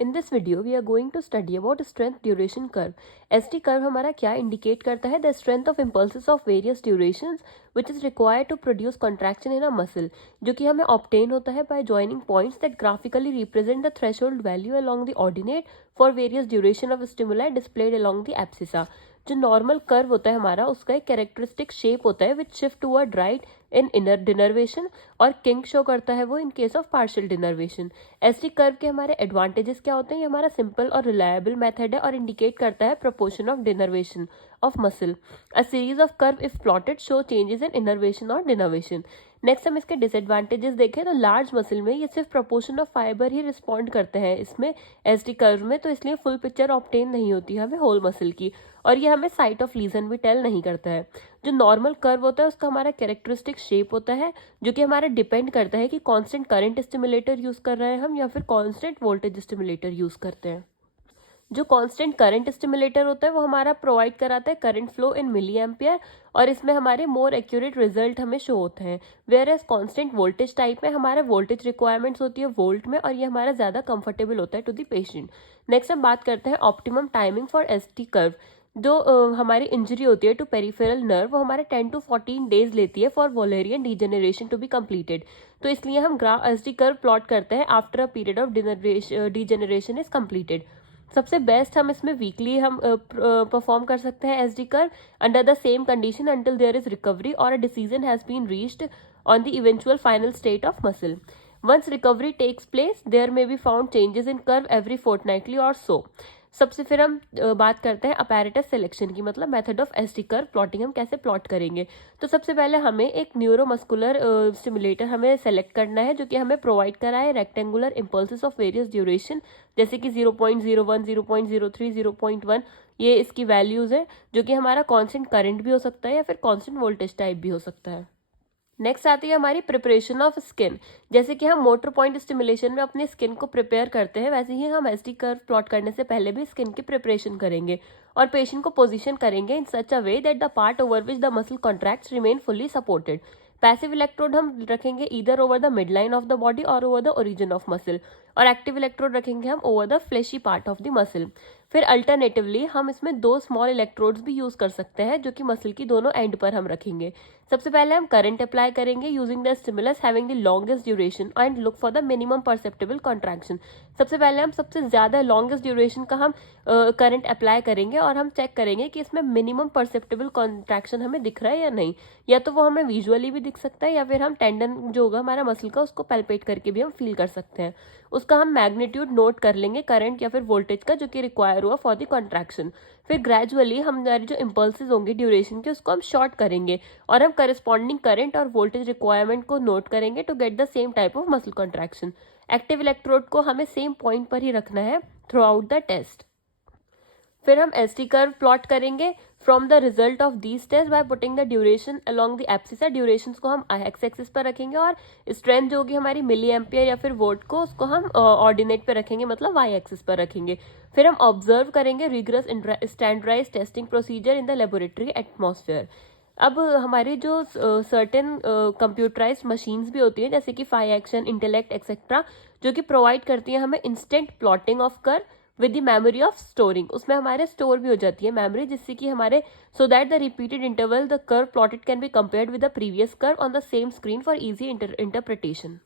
In this video, we are going to study about strength duration curve. ST curve हमारा क्या indicate करता है? The strength of impulses of various durations which is required to produce contraction in a muscle, जो कि हमें obtain होता है by joining points that graphically represent the threshold value along the ordinate for various duration of stimuli displayed along the abscissa. जो normal curve होता है हमारा, उसका एक कैरेक्टरिस्टिक शेप होता है which shift toward right in inner denervation और kink show करता है वो in case of partial denervation. ST curve के हमारे एडवांटेजेस क्या होते हैं? ये हमारा सिंपल और रिलायबल मेथड है और इंडिकेट करता है proportion of denervation of muscle. A series of curve if plotted show changes in innervation और डिनर्वेशन। नेक्स्ट हम इसके डिसएडवांटेजेस देखें तो लार्ज मसल में ये सिर्फ proportion of fibre he respond करते हैं इसमें एसडी कर्व में, तो इसलिए फुल पिक्चर ऑब्टेन नहीं होती है हमें होल मसल की, और ये हमें साइट ऑफ लीजन भी टेल नहीं करता है। जो नॉर्मल कर्व होता है उसका हमारा कैरेक्टरिस्टिक शेप होता है जो कि हमारा डिपेंड करता है कि कांस्टेंट करंट स्टिमुलेटर यूज कर रहे हैं हम या फिर कांस्टेंट वोल्टेज स्टिमुलेटर यूज करते हैं। जो कांस्टेंट करंट स्टिमुलेटर होता है वो हमारा प्रोवाइड कराता है current flow in milliampere और इसमें हमारे मोर एक्यूरेट रिजल्ट हमें शो होते हैं। Where as constant voltage type में हमारा वोल्टेज रिक्वायरमेंट्स होती है वोल्ट में और ये हमारा ज़्यादा कंफर्टेबल होता है टू द पेशेंट। नेक्स्ट हम बात करते हैं optimum timing for ST curve. जो हमारी इंजरी होती है टू पेरिफेरल नर्व वो हमारे 10 to 14 डेज लेती है for Wallerian degeneration to be completed, तो इसलिए हम ग्राफ एसडी कर्व प्लॉट करते हैं after a period of degeneration is completed. सबसे बेस्ट हम इसमें वीकली हम परफॉर्म कर सकते हैं SD curve under the same condition until there is recovery और a decision has been reached on the eventual final state of muscle. Once recovery takes place there may be found changes in curve every fortnightly और सो। सबसे फिर हम बात करते हैं apparatus selection की, मतलब method of SD curve plotting हम कैसे प्लॉट करेंगे। तो सबसे पहले हमें एक न्यूरोमस्कुलर स्टिमुलेटर हमें सेलेक्ट करना है जो कि हमें प्रोवाइड कराए rectangular impulses of various duration, जैसे कि 0.01, 0.03, 0.1 ये इसकी वैल्यूज है, जो कि हमारा कांस्टेंट करंट भी हो सकता है या फिर कांस्टेंट वोल्टेज टाइप भी हो सकता है। नेक्स्ट आती है हमारी प्रिपरेशन ऑफ स्किन। जैसे कि हम मोटर पॉइंट स्टिमुलेशन में अपने स्किन को प्रिपेयर करते हैं, वैसे ही हम एसडी कर्व प्लॉट करने से पहले भी स्किन की प्रिपरेशन करेंगे और पेशेंट को पोजीशन करेंगे in such a way that the part over which the muscle contracts remain fully supported. Passive electrode हम रखेंगे either over the mid line of the body और over the origin of muscle, और active electrode रखेंगे हम over the fleshy part of the muscle. फिर alternatively हम इसमें 2 small electrodes भी यूज कर सकते हैं जो कि मसल की दोनों एंड पर हम रखेंगे। सबसे पहले हम करंट अप्लाई करेंगे using the stimulus having the longest duration and look for the minimum perceptible contraction. सबसे पहले हम सबसे ज्यादा लॉन्गेस्ट ड्यूरेशन का हम करंट अप्लाई करेंगे और हम चेक करेंगे कि इसमें मिनिमम परसेप्टेबल कॉन्ट्रैक्शन हमें दिख रहा है या नहीं, या तो वो हमें विजुअली भी दिख सकता है या फिर हम टेंडन जो होगा हमारा मसल का उसको पैल्पेट करके भी हम फील कर सकते हैं। उसका हम मैग्नीट्यूड नोट कर लेंगे करंट या फिर वोल्टेज का जो कि रिक्वायर हुआ फॉर द कॉन्ट्रैक्शन। फिर ग्रेजुअली हमारी जो इम्पल्सेस होंगे ड्यूरेशन के उसको हम शॉर्ट करेंगे और हम करस्पॉन्डिंग करंट और वोल्टेज रिक्वायरमेंट को नोट करेंगे to get the same type of muscle contraction. Active electrode को हमें सेम पॉइंट पर ही रखना है थ्रू आउट द टेस्ट। फिर हम एसटी कर्व प्लॉट करेंगे from the result of these test by putting the duration along the abscissa. Duration को हम एक्स एक्सिस पर रखेंगे और स्ट्रेंथ जो होगी हमारी मिली एम्पियर या फिर वोल्ट को उसको हम ऑर्डिनेट पे रखेंगे, मतलब वाई एक्सिस पर रखेंगे। फिर हम ऑब्जर्व करेंगे rigorous standardize testing procedure in the laboratory atmosphere. अब हमारी जो सर्टेन कंप्यूटराइज्ड मशीन्स भी होती हैं जैसे कि फाई एक्शन, इंटेलेक्ट एक्सेट्रा, जो कि प्रोवाइड करती हैं हमें instant plotting of curve with the memory of storing. उसमें हमारे स्टोर भी हो जाती है मेमोरी, जिससे कि हमारे so that the repeated interval the curve plotted can be compared with the previous curve on the same screen for easy interpretation.